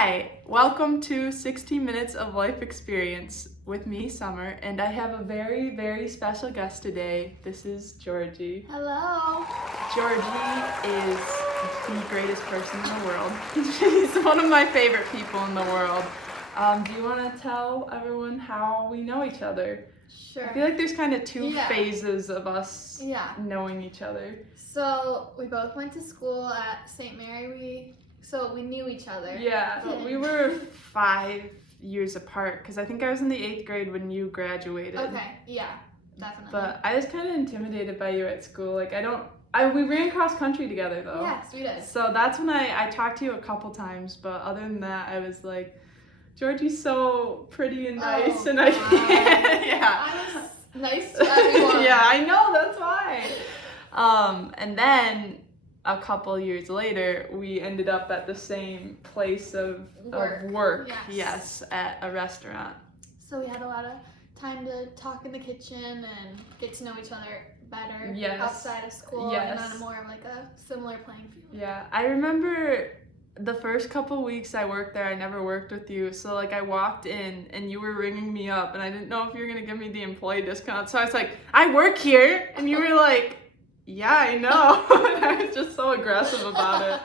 Hi, welcome to 60 Minutes of Life Experience with me, Summer, and I have a very, very special guest today. This is Giorgi. Hello. Giorgi is the greatest person in the world. She's one of my favorite people in the world. Do you want to tell everyone how we know each other? Sure. I feel like there's kind of two phases of us knowing each other. So we both went to school at St. Mary. So we knew each other. Yeah, but we were 5 years apart because I think I was in the 8th grade when you graduated. Okay, yeah, definitely. But I was kind of intimidated by you at school. Like we ran cross country together though. Yes, we did. So that's when I talked to you a couple times, but other than that, I was like, Giorgi's so pretty and nice, and I can't. Yeah. I was nice to everyone. Yeah, I know, that's why. And then a couple years later, we ended up at the same place of work. Yes, at a restaurant. So we had a lot of time to talk in the kitchen and get to know each other better outside of school and on more of like a similar playing field. Yeah, I remember the first couple weeks I worked there, I never worked with you. So like I walked in and you were ringing me up and I didn't know if you were going to give me the employee discount. So I was like, I work here. And you were like, yeah, I know. I was just so aggressive about it.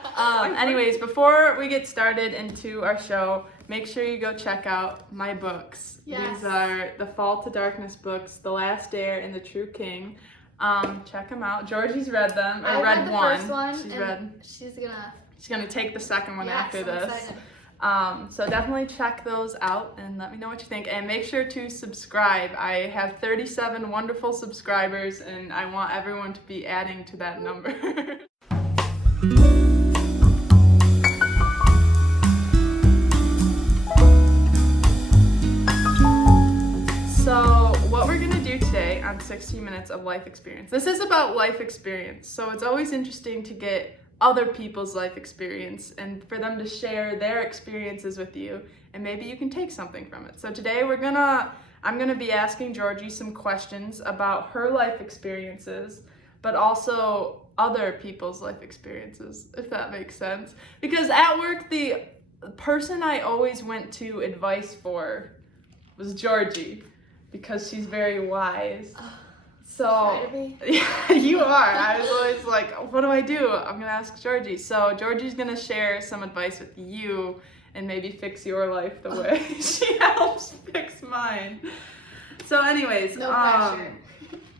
Anyways, before we get started into our show, make sure you go check out my books. Yes. These are the Fall to Darkness books, The Last Dare and The True King. Check them out. Georgie's read them. I read the one. First one. She's gonna take the second one after this. Excited. So definitely check those out and let me know what you think. And make sure to subscribe. I have 37 wonderful subscribers and I want everyone to be adding to that number. So what we're gonna do today on 60 Minutes of Life Experience. This is about life experience. So it's always interesting to get other people's life experience and for them to share their experiences with you, and maybe you can take something from it. So today I'm gonna be asking Giorgi some questions about her life experiences, but also other people's life experiences, if that makes sense. Because at work, the person I always went to advice for was Giorgi, because she's very wise. So, yeah, you are. I was always like, what do I do? I'm going to ask Giorgi. So Giorgi's going to share some advice with you and maybe fix your life the way she helps fix mine. So anyways, no pressure.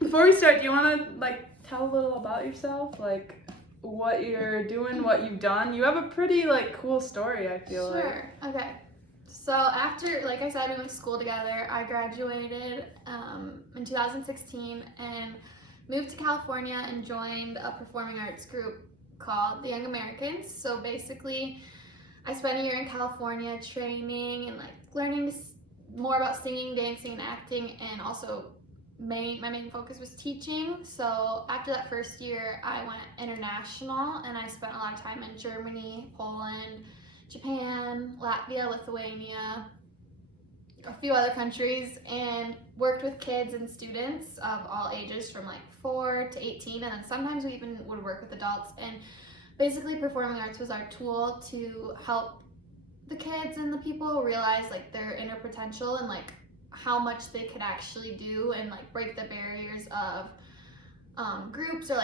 Before we start, do you want to tell a little about yourself? Like what you're doing, what you've done? You have a pretty cool story, I feel like. Sure. Okay. So after, like I said, we went to school together. I graduated in 2016 and moved to California and joined a performing arts group called the Young Americans. So basically, I spent a year in California training and learning more about singing, dancing, and acting, and also my main focus was teaching. So after that first year, I went international and I spent a lot of time in Germany, Poland, Japan, Latvia, Lithuania, a few other countries, and worked with kids and students of all ages from 4 to 18, and then sometimes we even would work with adults. And basically performing arts was our tool to help the kids and the people realize their inner potential and how much they could actually do, and break the barriers of groups or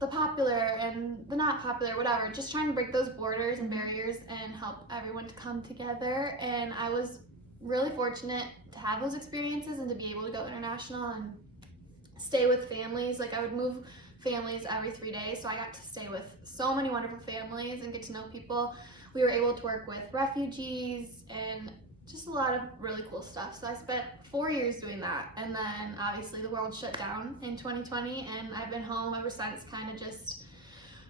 the popular and the not popular, whatever, just trying to break those borders and barriers and help everyone to come together. And I was really fortunate to have those experiences and to be able to go international and stay with families. I would move families every 3 days, so I got to stay with so many wonderful families and get to know people. We were able to work with refugees and just a lot of really cool stuff. So I spent 4 years doing that, and then obviously the world shut down in 2020, and I've been home ever since, kind of just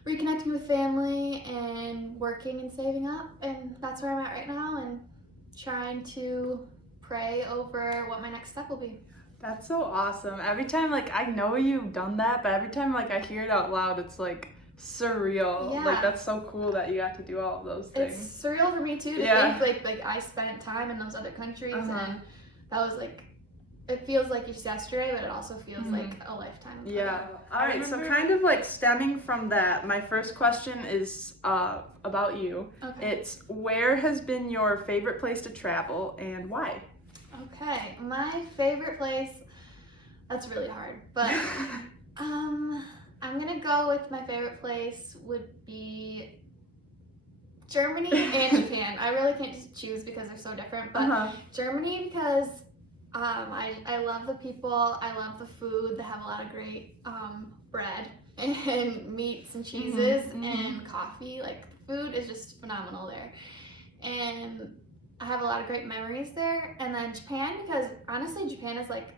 reconnecting with family and working and saving up, and that's where I'm at right now, and trying to pray over what my next step will be. That's so awesome. Every time I know you've done that, but every time I hear it out loud, it's surreal. Yeah. That's so cool that you got to do all of those things. It's surreal for me too to think I spent time in those other countries, and that was it feels like just yesterday, but it also feels like a lifetime ago. Yeah. All right. So kind of like stemming from that, my first question is about you. Okay. It's where has been your favorite place to travel and why? Okay, my favorite place, that's really hard, but I'm gonna go with my favorite place would be Germany and Japan. I really can't just choose because they're so different, but Germany because I love the people, I love the food. They have a lot of great bread and meats and cheeses and coffee. Like, food is just phenomenal there. And I have a lot of great memories there. And then Japan, because honestly, Japan is like,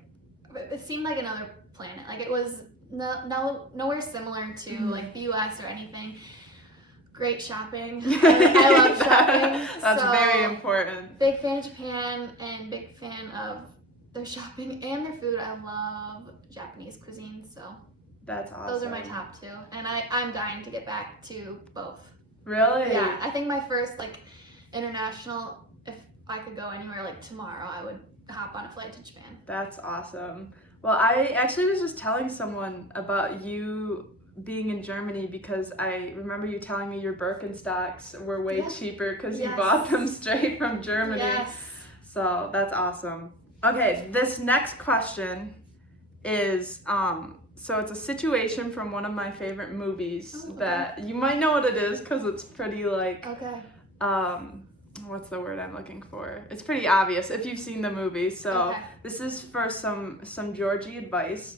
it seemed like another planet. Like, it was nowhere similar to like the US or anything. Great shopping. I love shopping. That's very important. Big fan of Japan and big fan of their shopping and their food. I love Japanese cuisine, so that's awesome. Those are my top two. And I'm dying to get back to both. Really? Yeah. I think my first like international, if I could go anywhere like tomorrow, I would hop on a flight to Japan. That's awesome. Well, I actually was just telling someone about you being in Germany because I remember you telling me your Birkenstocks were way cheaper because you bought them straight from Germany. Yes. So that's awesome. Okay, this next question is so it's a situation from one of my favorite movies that you might know what it is because it's pretty like what's the word I'm looking for? It's pretty obvious if you've seen the movie. So this is for some Giorgi advice.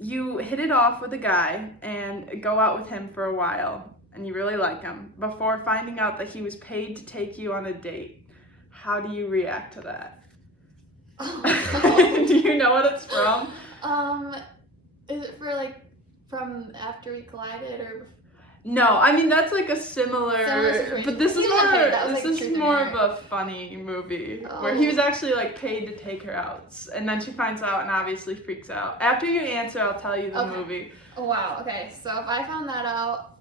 You hit it off with a guy and go out with him for a while and you really like him before finding out that he was paid to take you on a date. How do you react to that? Do you know what it's from? Is it for like from after we collided or? No, I mean that's like a similar, but this is more of a funny movie where he was actually like paid to take her out, and then she finds out and obviously freaks out. After you answer, I'll tell you the movie. Oh wow. Okay, so if I found that out,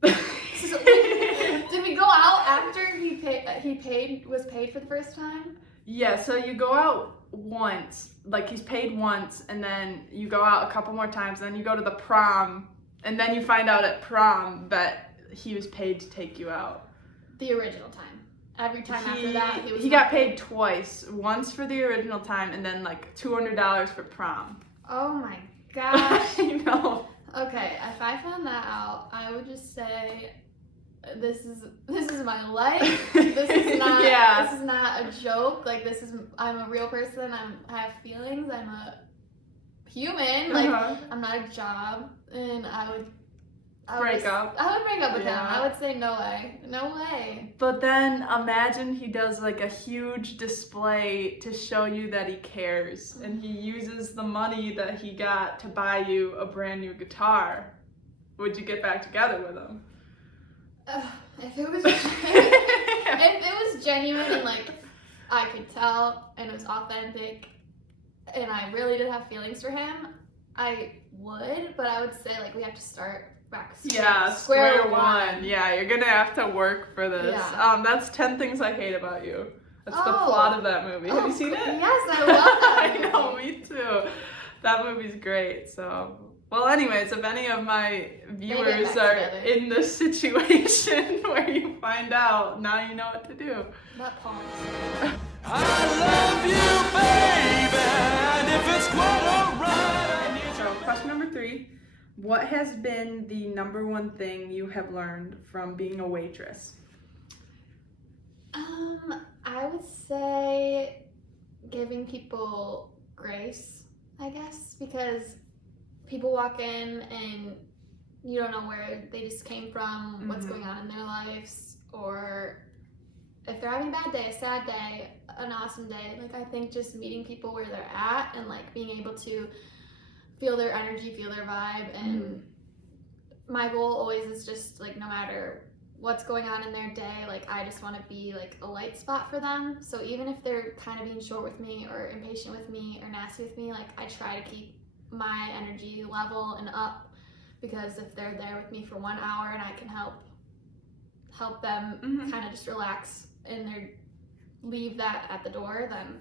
did we go out after he was paid for the first time? Yeah, so you go out once, like he's paid once, and then you go out a couple more times, and then you go to the prom, and then you find out at prom that he was paid to take you out. The original time. Every time after that, he got paid twice. Once for the original time, and then like $200 for prom. Oh my gosh. I know. Okay, if I found that out, I would just say, this is my life. This is not this is not a joke. Like, I'm a real person. I have feelings. I'm a human. Like, I'm not a job. And I would break up with him. I would say no way. But then imagine he does like a huge display to show you that he cares, and he uses the money that he got to buy you a brand new guitar. Would you get back together with him? If it was genuine and like I could tell and it was authentic and I really did have feelings for him, I would, but I would say like we have to start back square one. Yeah, you're gonna have to work for this. That's 10 Things I Hate About You. That's the plot of that movie. Have you seen it? Yes, I love that movie. I know, me too. That movie's great. So, well, anyways, if any of my viewers are in this situation where you find out, now you know what to do. That pause. I love you, baby, and if it's quite alright. So, question number 3. What has been the number one thing you have learned from being a waitress? I would say giving people grace, I guess, because people walk in and you don't know where they just came from, what's going on in their lives, or if they're having a bad day, a sad day, an awesome day. Like, I think just meeting people where they're at and like being able to feel their energy, feel their vibe, and my goal always is just like no matter what's going on in their day, like I just want to be like a light spot for them. So even if they're kind of being short with me or impatient with me or nasty with me, like I try to keep my energy level and up, because if they're there with me for 1 hour and I can help them kind of just relax and leave that at the door, then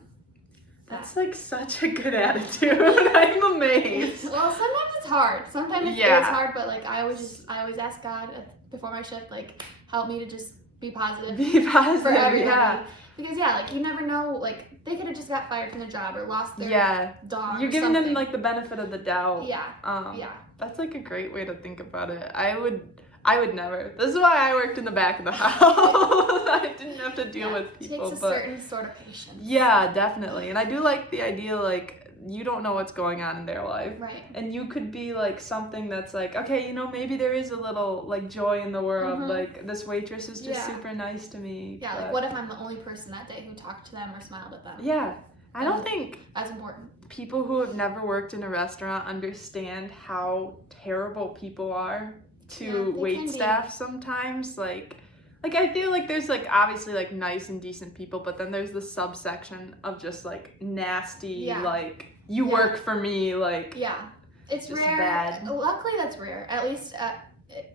That's like such a good attitude. I'm amazed. Well, sometimes it's hard. Sometimes it's Yeah. hard, but like I always ask God before my shift, like help me to just be positive Be positive. for everybody. Yeah. Because like you never know, like they could have just got fired from their job or lost their Yeah. dog. You're or giving them something. like the benefit of the doubt. Yeah. Yeah. That's like a great way to think about it. I would never. This is why I worked in the back of the house. I didn't have to deal with people. It takes a but certain sort of patience. yeah, definitely. And I do like the idea, like, you don't know what's going on in their life. Right. And you could be like something that's like, okay, maybe there is a little like joy in the world. Mhm. Like this waitress is just Yeah. super nice to me. Yeah, but- like what if I'm the only person that day who talked to them or smiled at them? Yeah. I don't think That's important. people who have never worked in a restaurant understand how terrible people are Yeah, to they wait can be. staff sometimes. Like I feel like there's like obviously like nice and decent people, but then there's the subsection of just like nasty, Yeah. like you Yeah. work for me, like Yeah, it's Just rare. bad. Luckily, that's rare. At least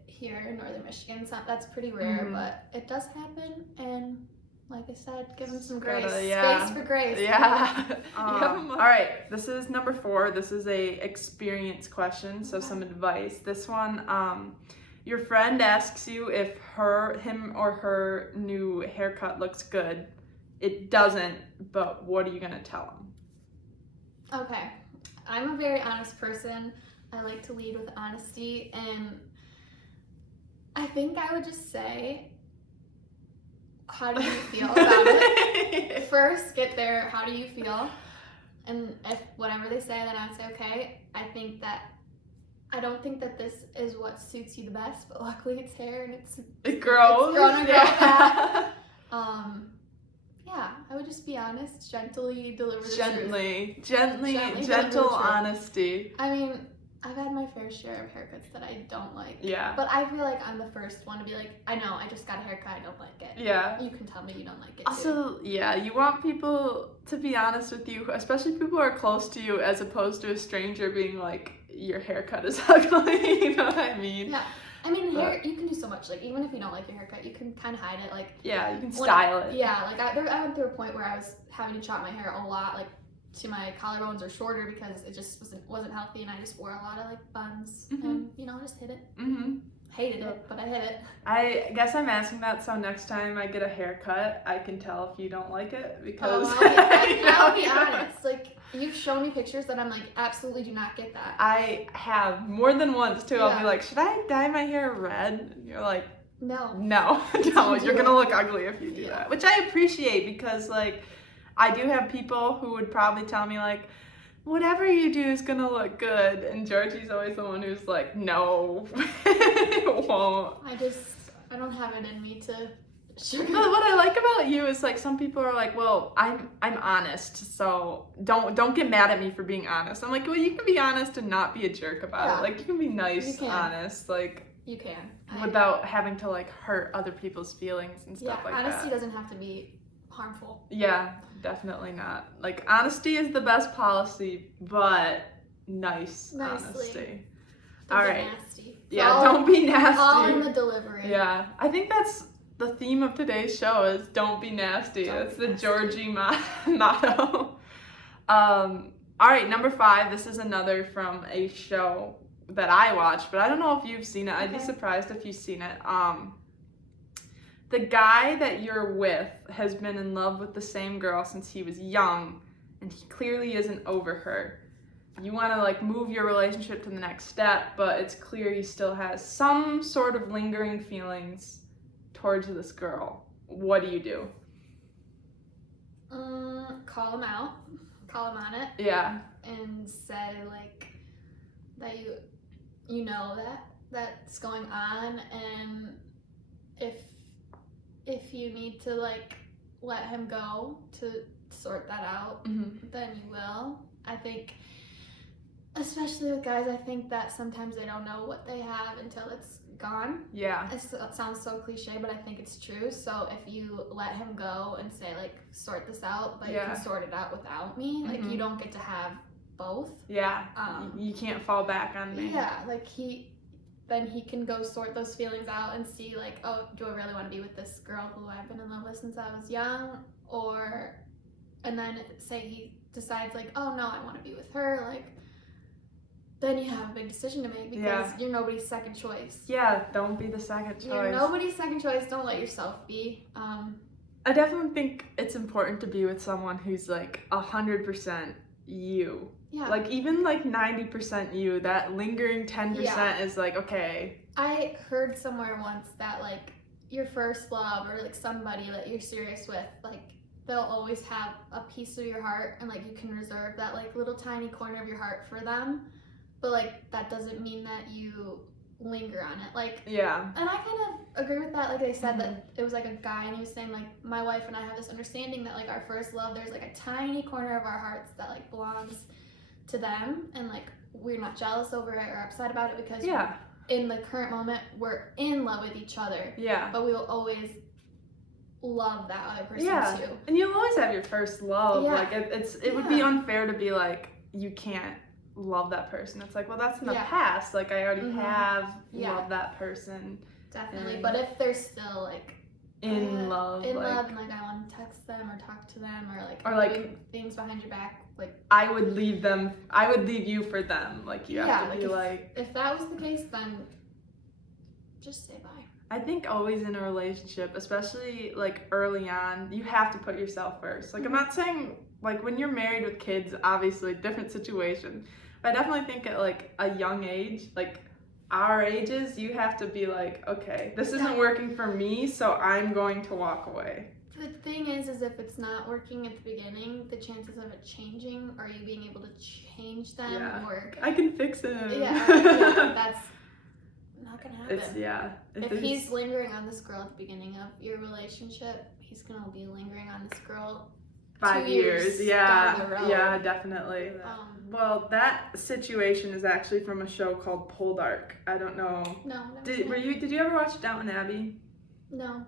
here in northern Michigan, that's pretty rare, Mhm. but it does happen. And like I said, give them some Gotta- grace. yeah. Space for grace. Yeah. All right. This is number 4. This is a experience question, so some advice. This one, your friend asks you if him or her new haircut looks good. It doesn't, but what are you gonna tell them? Okay, I'm a very honest person. I like to lead with honesty, and I think I would just say, how do you feel about it? First, get there, how do you feel? And if whatever they say, then I'd say, okay, I don't think that this is what suits you the best, but luckily it's hair and It grows. It's grown and grown Yeah. yeah, I would just be honest, gently deliver the truth. Gently, Gently gentle deliver the truth. honesty. I mean, I've had my fair share of haircuts that I don't like. Yeah. But I feel like I'm the first one to be like, I know, I just got a haircut, I don't like it. Yeah. You can tell me you don't like it. Also, yeah, you want people to be honest with you, especially people who are close to you, as opposed to a stranger being like, your haircut is ugly, you know what I mean? Yeah. I mean, But- hair, you can do so much. Like, even if you don't like your haircut, you can kind of hide it. Like, Yeah, you can when- style it. Yeah, like I went through a point where I was having to chop my hair a lot, like to my collarbones or shorter because it just wasn't healthy, and I just wore a lot of like buns and just hit it. Mm-hmm. Hated it, but I hit it. I guess I'm asking that so next time I get a haircut, I can tell if you don't like it because I'll be honest. Like, you've shown me pictures that I'm like, absolutely do not get that. I have more than once too. I'll be Yeah. like, should I dye my hair red? And you're like, No. no, no, Don't you're do gonna it. look ugly if you do Yeah. that. Which I appreciate because like I do have people who would probably tell me like, whatever you do is gonna look good, and Giorgi's always the one who's like, no, it won't. I don't have it in me to But sugar. what I like about you is like some people are like, well, I'm honest, so don't get mad at me for being honest. I'm like, well, you can be honest and not be a jerk about Yeah. it. Like you can be You nice, can. honest, like You can. without having to like hurt other people's feelings and Yeah, stuff like honesty that. doesn't have to be harmful. Yeah, definitely not. Like honesty is the best policy, but nice Nicely. honesty. Don't All get right. nasty. Yeah, All- don't be nasty. All in the delivery. Yeah, I think that's the theme of today's show is don't be nasty. Don't That's be the nasty. Giorgi motto. All right, number 5. This is another from a show that I watched, but I don't know if you've seen it. I'd be Okay. surprised if you've seen it. The guy that you're with has been in love with the same girl since he was young, and he clearly isn't over her. You want to like move your relationship to the next step, but it's clear he still has some sort of lingering feelings towards this girl. What do you do? Call him out. Call him on it. Yeah. And say like that you know that's going on, and if you need to like let him go to sort that out, then you will. I think, especially with guys, I think that sometimes they don't know what they have until it's gone. Yeah. It sounds so cliche, but I think it's true. So if you let him go and say like sort this out, but you Yeah. can sort it out without me, like you don't get to have both. Yeah. Um, You can't fall back on me. Yeah, like he can go sort those feelings out and see like, oh, do I really want to be with this girl who I've been in love with since I was young, and then say he decides like, oh no, I want to be with her, like, then you have a big decision to make because you're nobody's second choice. Yeah, don't be the second choice. You're nobody's second choice. Don't let yourself be. I definitely think it's important to be with someone who's like 100% you. Yeah. Like even like 90% you, that lingering 10% is like, okay. I heard somewhere once that like your first love or like somebody that you're serious with, like they'll always have a piece of your heart and like you can reserve that like little tiny corner of your heart for them. But like that doesn't mean that you linger on it. Like, yeah. And I kind of agree with that. Like they said that it was like a guy and he was saying like, my wife and I have this understanding that like our first love, there's like a tiny corner of our hearts that like belongs to them, and like we're not jealous over it or upset about it because in the current moment we're in love with each other. Yeah. But we will always love that other person too. And you'll always have your first love. Yeah. Like it would be unfair to be like, you can't love that person. It's like, well, that's in the past. Like I already have loved that person. Definitely. But if they're still like in love and like I want to text them or talk to them or like doing things behind your back, like I would leave you for them. Like you have to be like if that was the case, then just say bye. I think always in a relationship, especially like early on, you have to put yourself first. Like I'm not saying like when you're married with kids, obviously different situation. But I definitely think at like a young age, like our ages, you have to be like, okay, this isn't working for me, so I'm going to walk away. The thing is if it's not working at the beginning, the chances of it changing, or you being able to change them, or I can fix it. That's not gonna happen. If he's lingering on this girl at the beginning of your relationship, he's gonna be lingering on this girl 5 years. down the road. Yeah, definitely. Well, that situation is actually from a show called Poldark. I don't know. No. Did you ever watch Downton Abbey? No.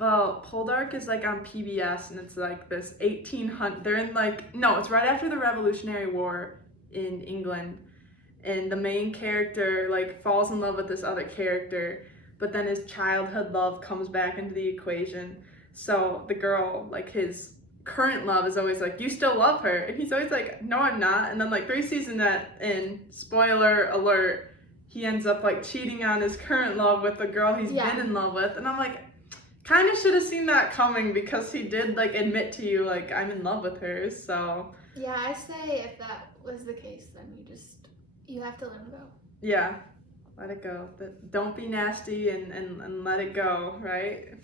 Well, Poldark is like on PBS, and it's like this 1800. They're in like it's right after the Revolutionary War in England, and the main character like falls in love with this other character, but then his childhood love comes back into the equation. So the girl, like his current love, is always like, you still love her, and he's always like, no, I'm not. And then like 3 seasons in, spoiler alert, he ends up like cheating on his current love with the girl he's been in love with, and I'm like, kind of should have seen that coming, because he did like admit to you like, I'm in love with her. So yeah, I say if that was the case, then you have to let him go. Yeah, let it go. Don't be nasty and let it go, right?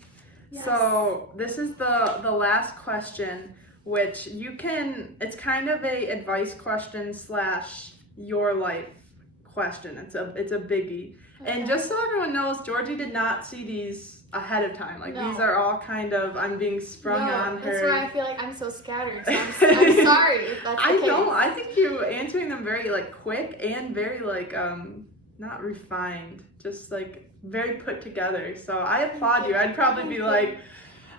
Yes. So this is the last question, which it's kind of a advice question / your life question. It's a biggie. Okay. And just so everyone knows, Giorgi did not see these ahead of time. Like these are all kind of, I'm being sprung on her. That's why I feel like I'm so scattered. So I'm sorry if that's the case. I think you answering them very like quick and very like not refined, just like very put together. So I applaud you. I'd probably be like,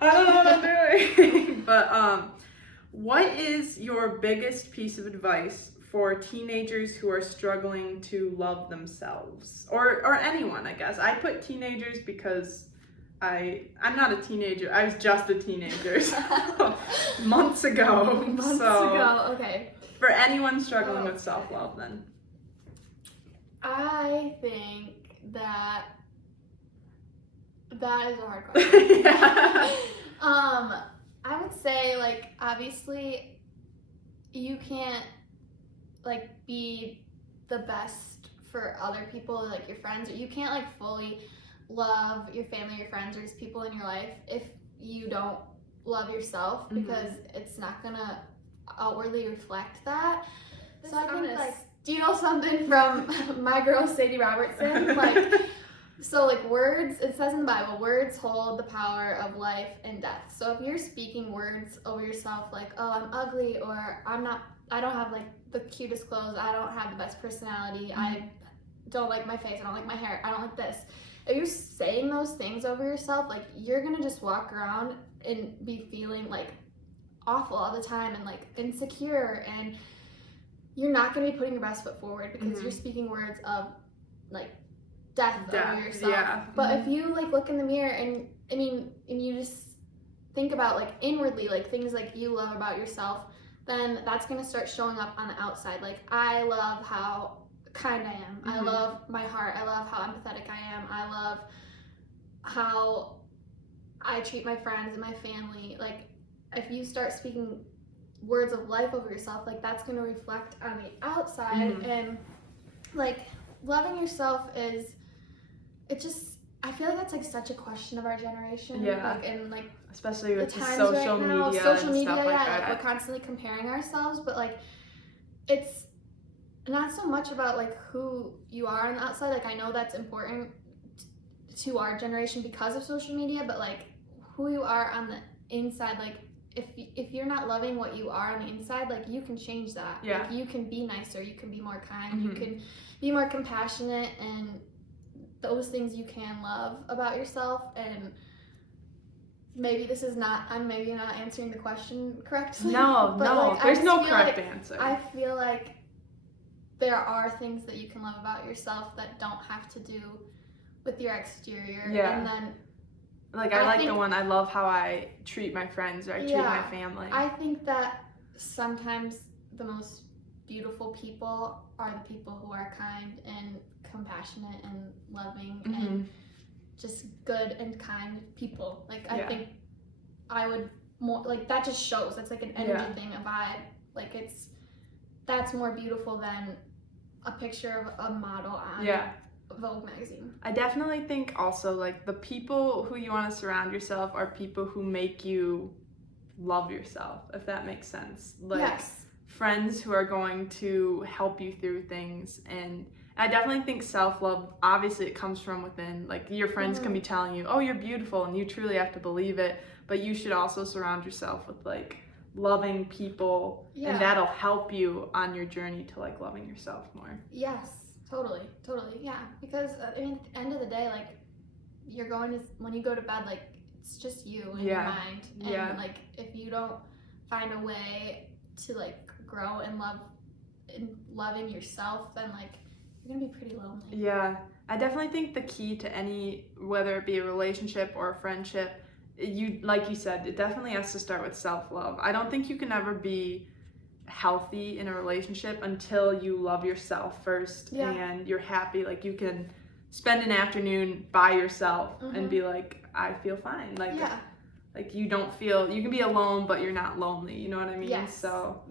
I don't know what I'm doing. But what is your biggest piece of advice for teenagers who are struggling to love themselves, or anyone, I guess? I put teenagers because I'm not a teenager. I was just a teenager months ago. Okay. For anyone struggling with self-love, then I think that is a hard question. I would say like obviously you can't like be the best for other people, like your friends, or you can't like fully love your family, your friends, or just people in your life if you don't love yourself, because it's not gonna outwardly reflect that. So I think like, do you know something from my girl Sadie Robertson? Like, so like words, it says in the Bible, words hold the power of life and death. So if you're speaking words over yourself like, oh, I'm ugly, or I don't have like the cutest clothes, I don't have the best personality, I don't like my face, I don't like my hair, I don't like this. If you're saying those things over yourself, like you're gonna just walk around and be feeling like awful all the time and like insecure, and you're not gonna be putting your best foot forward because you're speaking words of like death over yourself. Yeah. But if you like look in the mirror and you just think about like inwardly like things like you love about yourself, then that's going to start showing up on the outside. Like, I love how kind I am. I love my heart. I love how empathetic I am. I love how I treat my friends and my family. Like, if you start speaking words of life over yourself, like, that's going to reflect on the outside. And like, loving yourself is, it just, I feel like that's like such a question of our generation. Like, and like, especially with the times social right now, media social and media, stuff like yeah, that. like, we're constantly comparing ourselves, but like, it's not so much about like who you are on the outside. Like, I know that's important to our generation because of social media, but like, who you are on the inside, like, if you're not loving what you are on the inside, like, you can change that. Like, you can be nicer, you can be more kind, you can be more compassionate, and those things you can love about yourself. And maybe this is not, I'm maybe not answering the question correctly. No, but no, like, there's no feel correct like, answer. I feel like there are things that you can love about yourself that don't have to do with your exterior. And then, like, I like the one, I love how I treat my friends or I treat my family. I think that sometimes the most beautiful people are the people who are kind and compassionate and loving and just good and kind people. Like, I think I would more, like, that just shows, that's like an energy thing, a vibe. Like, that's more beautiful than a picture of a model on Vogue magazine. I definitely think also, like, the people who you want to surround yourself are people who make you love yourself, if that makes sense. Like, friends who are going to help you through things. And I definitely think self-love, obviously it comes from within. Like, your friends can be telling you, oh, you're beautiful, and you truly have to believe it, but you should also surround yourself with, like, loving people, and that'll help you on your journey to, like, loving yourself more. Yes, totally, yeah, because I mean, at the end of the day, like, you're going to, when you go to bed, like, it's just you and your mind, and like, if you don't find a way to, like, grow and loving yourself, then, like, you're gonna be pretty lonely. I definitely think the key to any, whether it be a relationship or a friendship, like you said, it definitely has to start with self-love. I don't think you can ever be healthy in a relationship until you love yourself first and you're happy. Like, you can spend an afternoon by yourself and be like, I feel fine. Like, like, you don't feel, you can be alone, but you're not lonely. You know what I mean? So,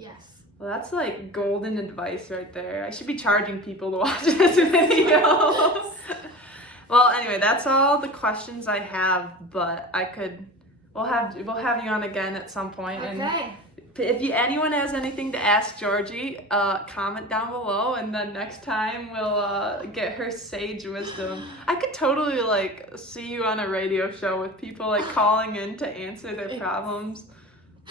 well, that's like golden advice right there. I should be charging people to watch this video. Well, anyway, that's all the questions I have, but we'll have you on again at some point. Okay. And if anyone has anything to ask Giorgi, comment down below, and then next time we'll get her sage wisdom. I could totally, like, see you on a radio show with people, like, calling in to answer their problems.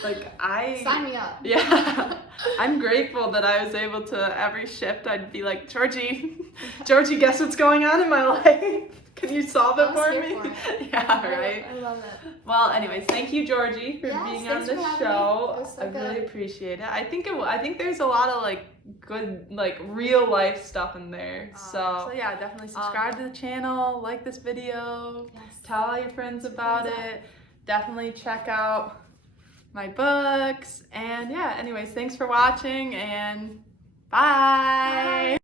Like, sign me up. Yeah. I'm grateful that I was able to, every shift, I'd be like, Giorgi, guess what's going on in my life? Can you solve it for me? Yeah, right? I love it. Well, anyways, thank you, Giorgi, for being on the show. It was so I good. really appreciate it. I think there's a lot of, like, good, like, real life stuff in there. So yeah, definitely subscribe to the channel, like this video, tell all your friends about it. Definitely check out my books, and yeah, anyways, thanks for watching, and bye.